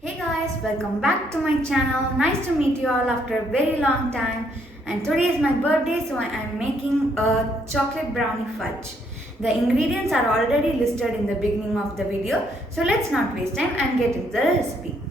Hey guys, welcome back to my channel. Nice to meet you all after a very long time. And today is my birthday, so I am making a chocolate brownie fudge. The ingredients are already listed in the beginning of the video, so let's not waste time and get into the recipe.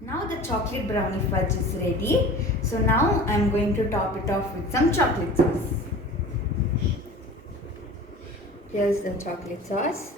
Now the chocolate brownie fudge is ready. So now I am going to top it off with some chocolate sauce. Here's the chocolate sauce.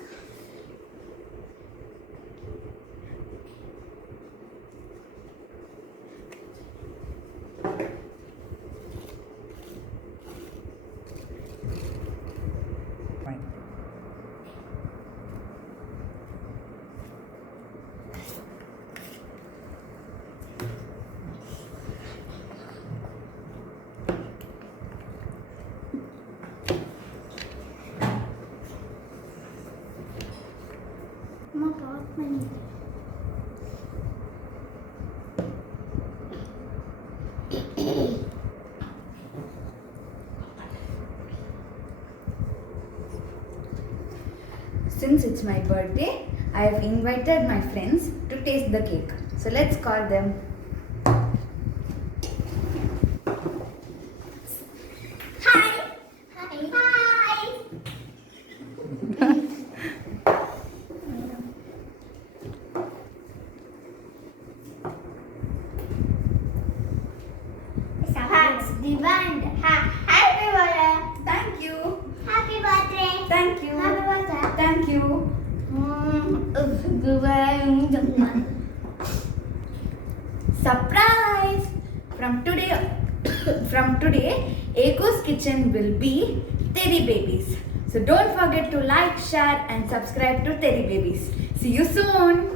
Since it's my birthday, I have invited my friends to taste the cake. So let's call them. Hi. Hi. Hi. Hugs, demand. Happy birthday. Thank you. Happy birthday. Thank you. Happy birthday. Thank you. Surprise! From today, Eko's kitchen will be Theri Babies. So don't forget to like, share and subscribe to Theri Babies. See you soon.